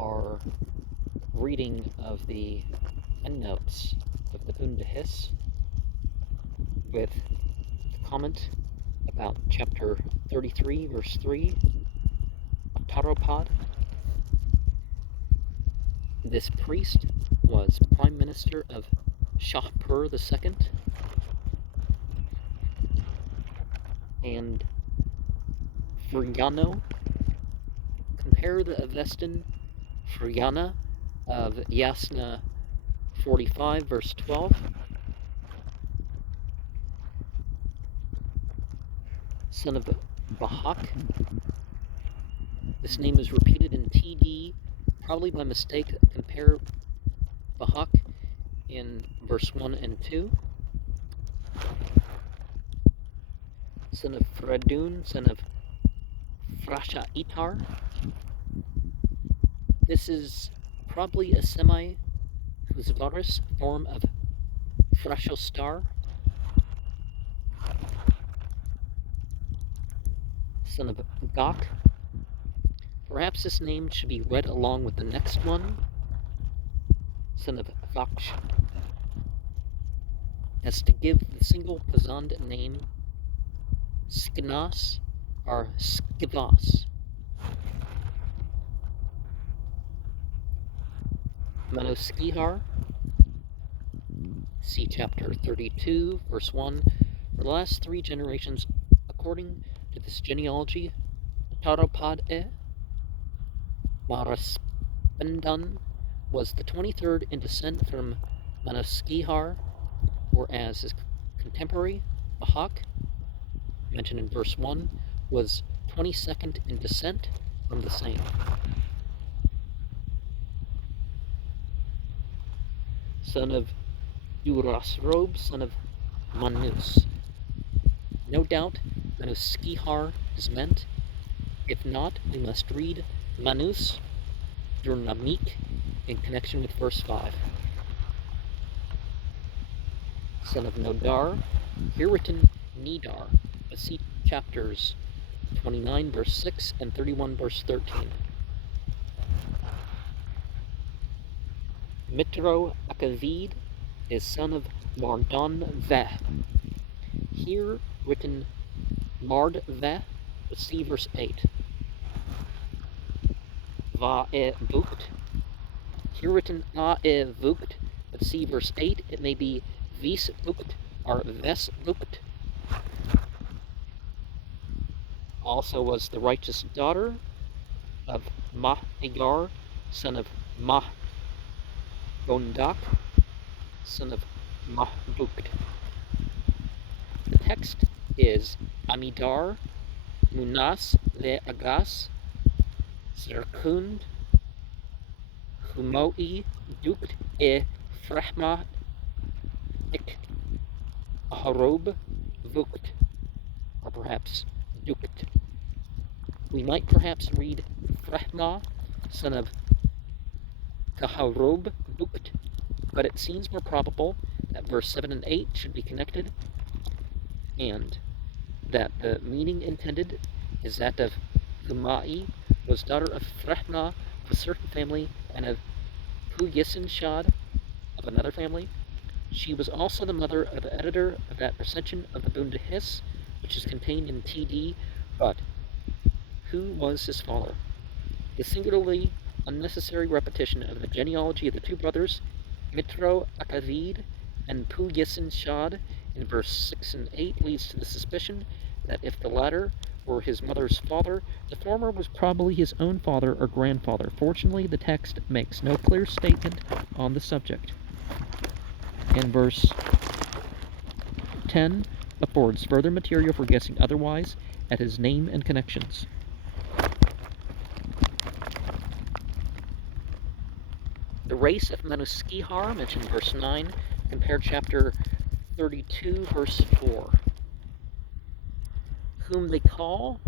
our reading of the Endnotes of the Bundahis with the comment about chapter 33, verse 3, Ataropod. This priest was Prime Minister of Shahpur II, and Furiano. Compare the Avestan Furiana of Yasna 45, verse 12. Son of Bahak. This name is repeated in TD, probably by mistake. Compare Bahak in verse 1 and 2. Son of Fredun, son of Frasha Itar. This is probably a semi-Husvaris form of Frashostar. Son of Gok. Perhaps this name should be read along with the next one. Son of Vaksh. As to give the single Pazand name Sknas or Skivas. Manoskihar, see chapter 32, verse 1. For the last 3 generations, according to this genealogy, Taropad Maraspendan was the 23rd in descent from Manoskihar, or as his contemporary, Bahak, mentioned in verse 1, was 22nd in descent from the same. Son of Durasrobe, son of Manus. No doubt Manuskihar is meant. If not, we must read Manus Durnamik in connection with verse 5. Son of Nodar, here written Nidar, but see chapters 29 verse 6 and 31 verse 13. Mitro Akavid is son of Mardon Veh. Here written Mard Veh, but see verse 8. Va-e Vukt. Here written A-e Vukt, but see verse 8. It may be Vis Vukt or Ves Vukt. Also was the righteous daughter of Mah-Agar, son of Mah-Bondak, son of Mah-Bukt. The text is Amidar, Munas Ve-Agas, Zerkund, Humoi, Dukt e Frehma Ik Aharob Vukt, or perhaps Dukt. We might perhaps read Frehma, son of Kaharob Dukt, but it seems more probable that verse 7 and 8 should be connected, and that the meaning intended is that of Humai was daughter of Frehma of a certain family and of Puyisinshad of another family. She was also the mother of the editor of that recension of the Bundahis, which is contained in TD, but who was his father? The singularly unnecessary repetition of the genealogy of the 2 brothers, Mitro Akavid and Puyisinshad, in verse 6 and 8 leads to the suspicion that if the latter were his mother's father, the former was probably his own father or grandfather. Fortunately, the text makes no clear statement on the subject. And verse 10 affords further material for guessing otherwise at his name and connections. The race of Manuskihar, mentioned in verse 9, compare chapter 32, verse 4. Whom they call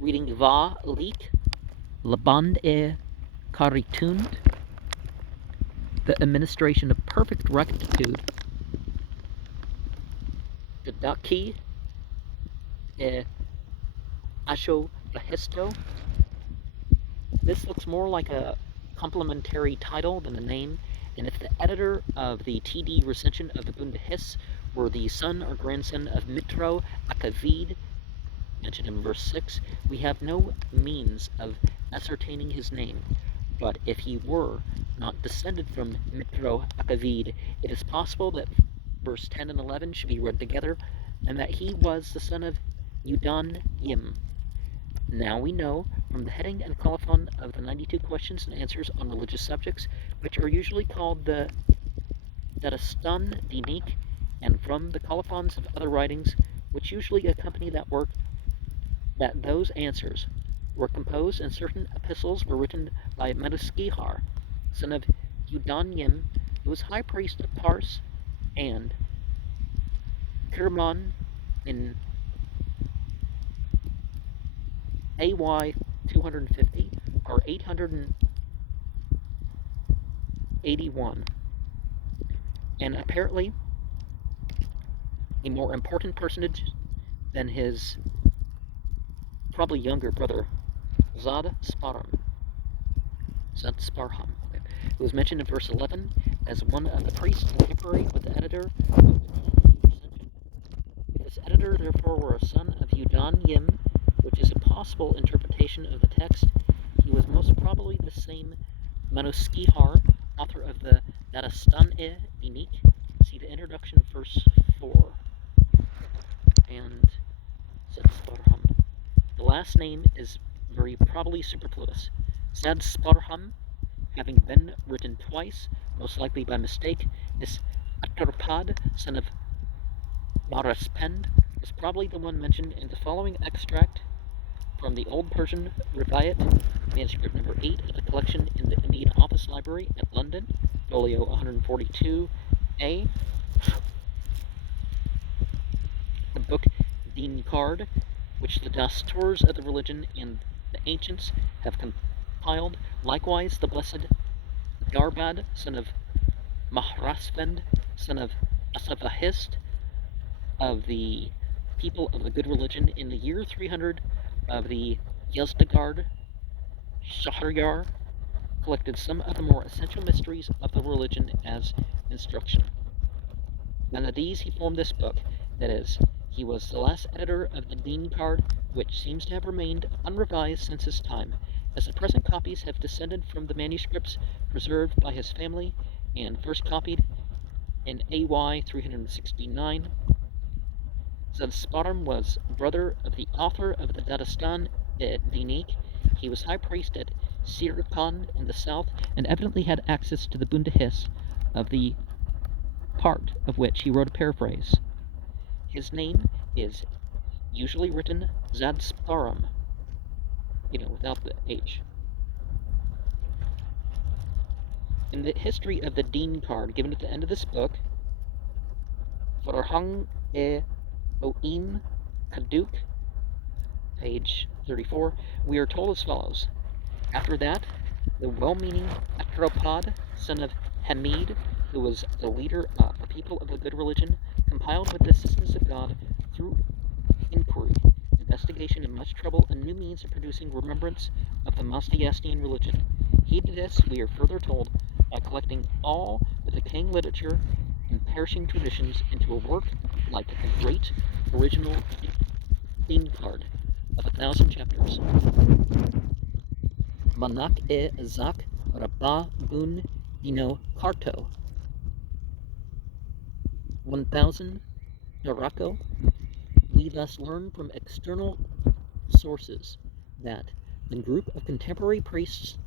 reading Va Lik, Laband e Karitund, the administration of perfect rectitude, Gadaki e Asho Bahisto. This looks more like a complementary title than a name, and if the editor of the TD recension of the Bundahis were the son or grandson of Mitro Akavid, mentioned in verse 6, we have no means of ascertaining his name. But if he were not descended from Mitro Akavid, it is possible that verse 10 and 11 should be read together, and that he was the son of Yudan Yim. Now we know from the heading and colophon of the 92 questions and answers on religious subjects, which are usually called the Dadastan Dinik, and from the colophons of other writings, which usually accompany that work, that those answers were composed and certain epistles were written by Meduskihar, son of Yudanyim, who was high priest of Pars, and Kirman in AY 250 or 881, and apparently a more important personage than his probably younger brother, Zad Sparham, who was mentioned in verse 11 as one of the priests contemporary with the editor of the recension. If this editor therefore were a son of Yudan Yim, which is a possible interpretation of the text, he was most probably the same Manuskihar, author of the Dadastan-e Dinik. See the introduction of verse 4. And Zadsparham. The last name is very probably superfluous. Zadsparham, having been written twice, most likely by mistake, is Atarpad, son of Baraspend, is probably the one mentioned in the following extract from the Old Persian Rivayat, manuscript number 8 of the collection in the Indian Office Library at London, folio 142a. The book Din Card, which the Dasturs of the religion and the ancients have compiled. Likewise, the blessed Darbad, son of Mahraspend, son of Asavahist, of the people of the good religion, in the year 300 of the Yazdagard Shahryar, collected some of the more essential mysteries of the religion as instruction. And of these he formed this book, that is, he was the last editor of the Din Card, which seems to have remained unrevised since his time, as the present copies have descended from the manuscripts preserved by his family and first copied in AY 369. Zadsparham was brother of the author of the Dadastan Dinik. He was high priest at Sirikhan in the south, and evidently had access to the Bundahis, of the part of which he wrote a paraphrase. His name is usually written Zadsparham, without the H. In the history of the Din Card given at the end of this book, Farhang e Oim Kaduk, page 34, we are told as follows. After that, the well-meaning Atropod, son of Hamid, who was the leader of the people of the good religion, compiled with the assistance of God through inquiry, investigation, and much trouble, a new means of producing remembrance of the Mazdayastian religion. He did this, we are further told, by collecting all the decaying literature and perishing traditions into a work like the great original Din Card of 1,000 chapters. Manak e Zak Rabba Bun Dino Karto 1,000 Darako. We thus learn from external sources that the group of contemporary priests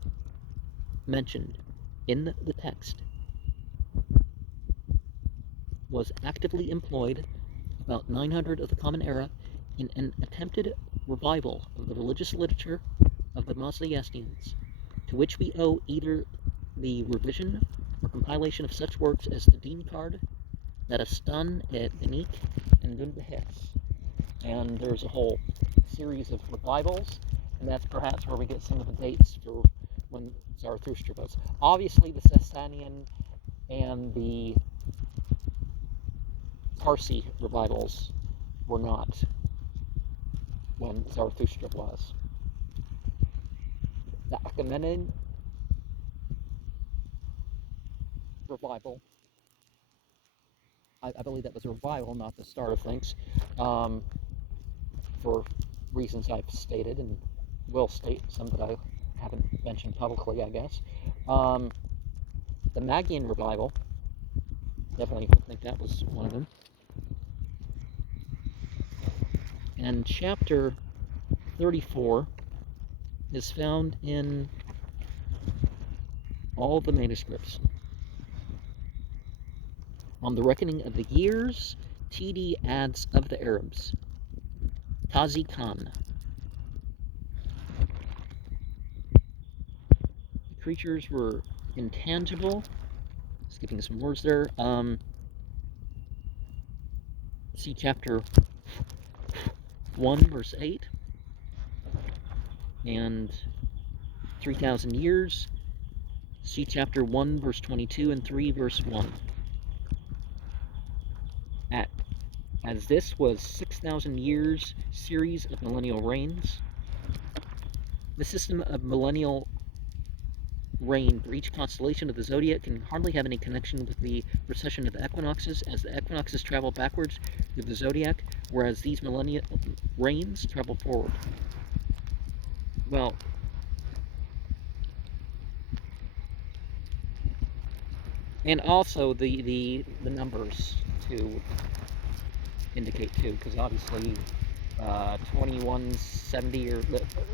mentioned in the text was actively employed about 900 of the Common Era in an attempted revival of the religious literature of the Mazdayastians, to which we owe either the revision or compilation of such works as the Din Card, Dadastan et Dinik, and Bundahis. And there's a whole series of revivals, and that's perhaps where we get some of the dates for when Zarathustra was. Obviously, the Sasanian and the Parsi revivals were not when Zarathustra was. The Achaemenid revival, I believe that was a revival, not the start of things, for reasons I've stated and will state, some that I haven't mentioned publicly, I guess. The Magian revival, definitely think that was one of them. And chapter 34 is found in all the manuscripts. On the reckoning of the years, TD adds of the Arabs. Tazi Khan. The creatures were intangible. Skipping some words there. See chapter 1, verse 8. And 3,000 years. See chapter 1, verse 22, and 3, verse 1. As this was 6,000 years series of millennial reigns, the system of millennial reign for each constellation of the zodiac can hardly have any connection with the precession of the equinoxes, as the equinoxes travel backwards through the zodiac, whereas these millennial reigns travel forward. Well, and also the numbers to indicate too, because obviously 2170 or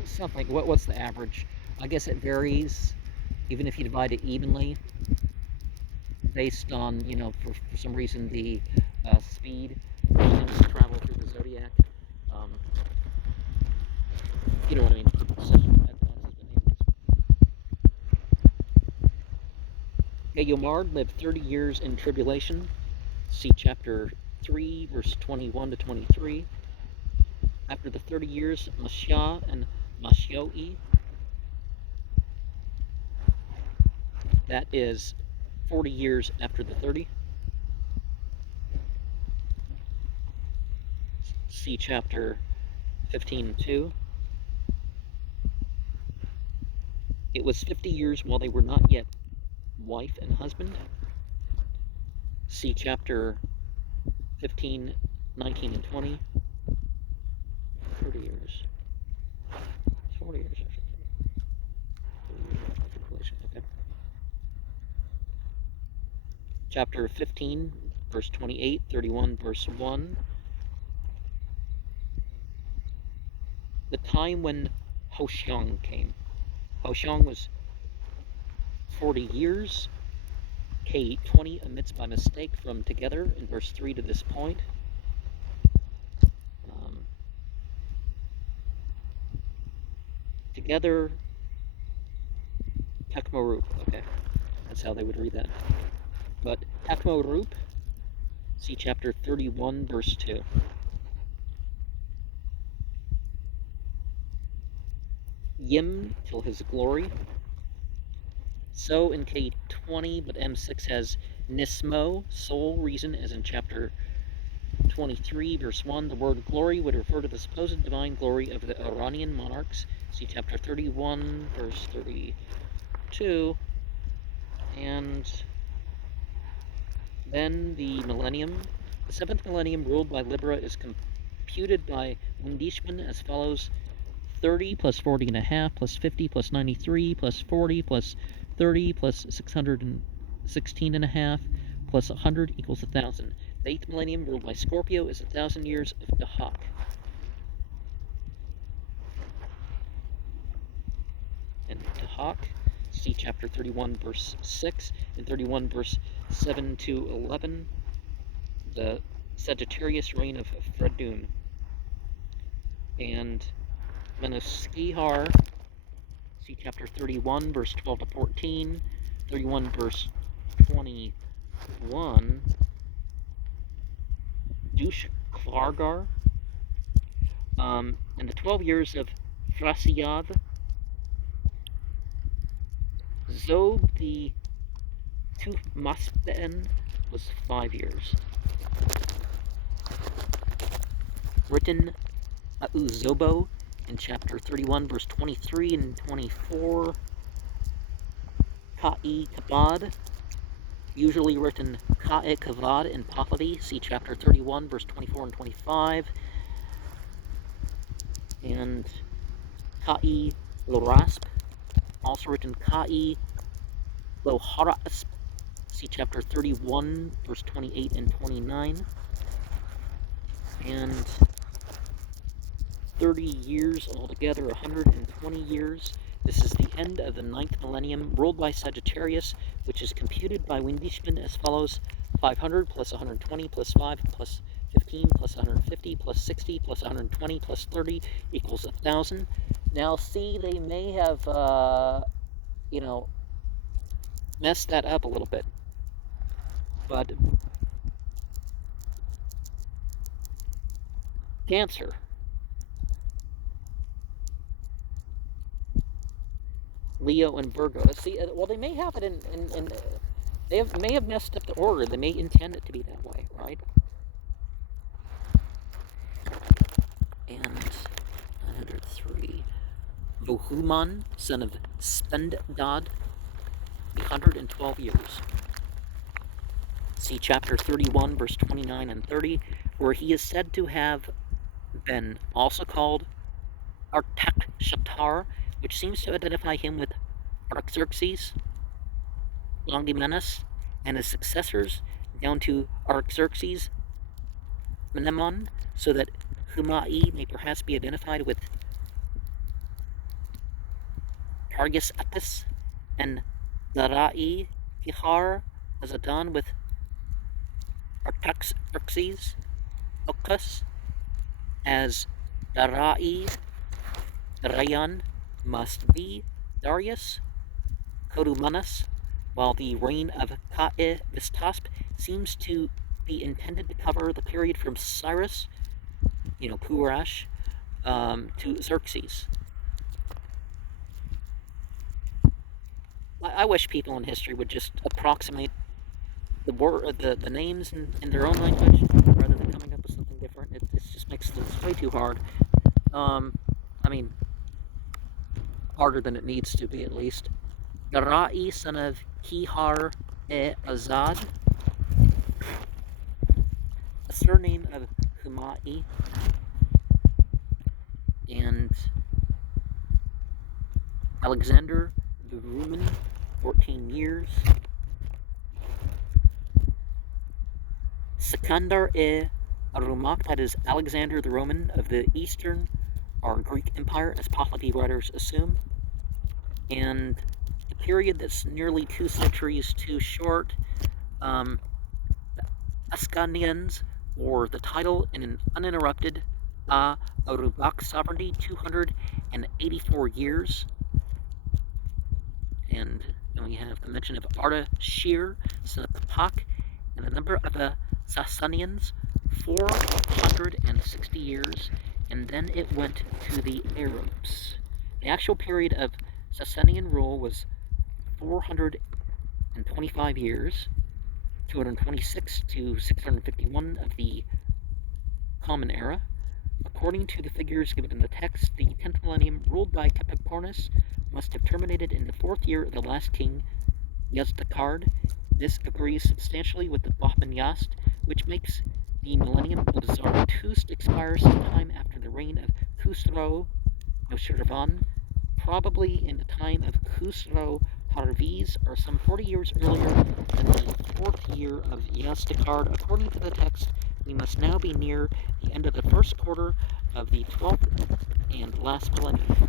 something. What's the average? I guess it varies, even if you divide it evenly, based on, for some reason the speed of travel through the zodiac. You know what I mean? Yomard lived 30 years in tribulation. See chapter 3, verse 21 to 23. After the 30 years, Mashia and Mashioi, that is 40 years after the 30. See chapter 15:2. It was 50 years while they were not yet wife and husband. See chapter 15, 19, and 20. 30 years. 40 years. Okay. Chapter 15, verse 28, 31, verse 1. The time when Hoshang came. Hoshang was 40 years. K20 omits by mistake from together in verse 3 to this point. Together, Takmorup. Okay, that's how they would read that. But Takmorup, see chapter 31, verse 2. Yim, till his glory. So in K20, but M6 has Nismo, sole reason, as in chapter 23, verse 1. The word glory would refer to the supposed divine glory of the Iranian monarchs. See chapter 31, verse 32. And then the millennium. The seventh millennium, ruled by Libra, is computed by Windishman as follows: 30 plus 40 and a half plus 50 plus 93 plus 40 plus 30 plus 616 and a half plus 100 equals 1,000. The eighth millennium, ruled by Scorpio, is 1,000 years of Dahak. And Dahak, see chapter 31, verse 6, and 31, verse 7 to 11, the Sagittarius reign of Fredun. And Menuskihar, see chapter 31, verse 12 to 14, 31, verse 21, Dush Klargar, and the 12 years of Frasiyad. Zob the Tuthmaspen was 5 years. Written Uzobo in chapter 31, verse 23 and 24. Ka'i Kabad, usually written Ka'i Kavad in Pahlavi, see chapter 31, verse 24 and 25. And Ka'i Lorasp, also written Ka'i Loharasp, see chapter 31, verse 28 and 29. And 30 years altogether, 120 years. This is the end of the 9th millennium, ruled by Sagittarius, which is computed by Windishman as follows: 500 plus 120 plus 5 plus 15 plus 150 plus 60 plus 120 plus 30 equals 1,000. Now, see, they may have, messed that up a little bit. But Cancer. Leo and Virgo. See, well, they may have it may have messed up the order. They may intend it to be that way, right? And 903. Bohuman, son of Spendad, 112 years. See chapter 31, verse 29 and 30, where he is said to have been also called Artaxerxes, which seems to identify him with Artaxerxes, Longimanus, and his successors down to Artaxerxes Menemon, so that Humai may perhaps be identified with Targus Apis, and Darai Kihar as Adon with Artaxerxes, Ocus as Darai, Rayan must be Darius, Kodumanus, while the reign of Ka'i Vistasp seems to be intended to cover the period from Cyrus, Kurash, to Xerxes. I wish people in history would just approximate the names in their own language rather than coming up with something different. It just makes this way too hard. Harder than it needs to be, at least. Darai, son of Kihar Azad, a surname of Humai, and Alexander the Roman, 14 years. Sikandar Arumak, that is Alexander the Roman of the Eastern or Greek Empire, as Pahlavi writers assume. And the period that's nearly 2 centuries too short, the Ascanians, or the title in an uninterrupted Arubak sovereignty, 284 years. And then we have the mention of Ardashir, son of Kapak, and the number of the Sasanians, 460 years, and then it went to the Arabs. The actual period of Sasanian rule was 425 years, 226 to 651 of the Common Era. According to the figures given in the text, the 10th millennium, ruled by Capricornus, must have terminated in the 4th year of the last king, Yazdakard. This agrees substantially with the Bahman Yast, which makes the millennium of Zarathustra expire sometime after the reign of Khusro Noshirvan, probably in the time of Khusro Parviz, or some 40 years earlier than the 4th year of Yazdakard. According to the text, we must now be near the end of the 1st quarter of the 12th and last millennium.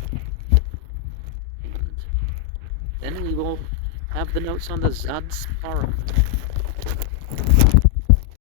And then we will have the notes on the Zadspara.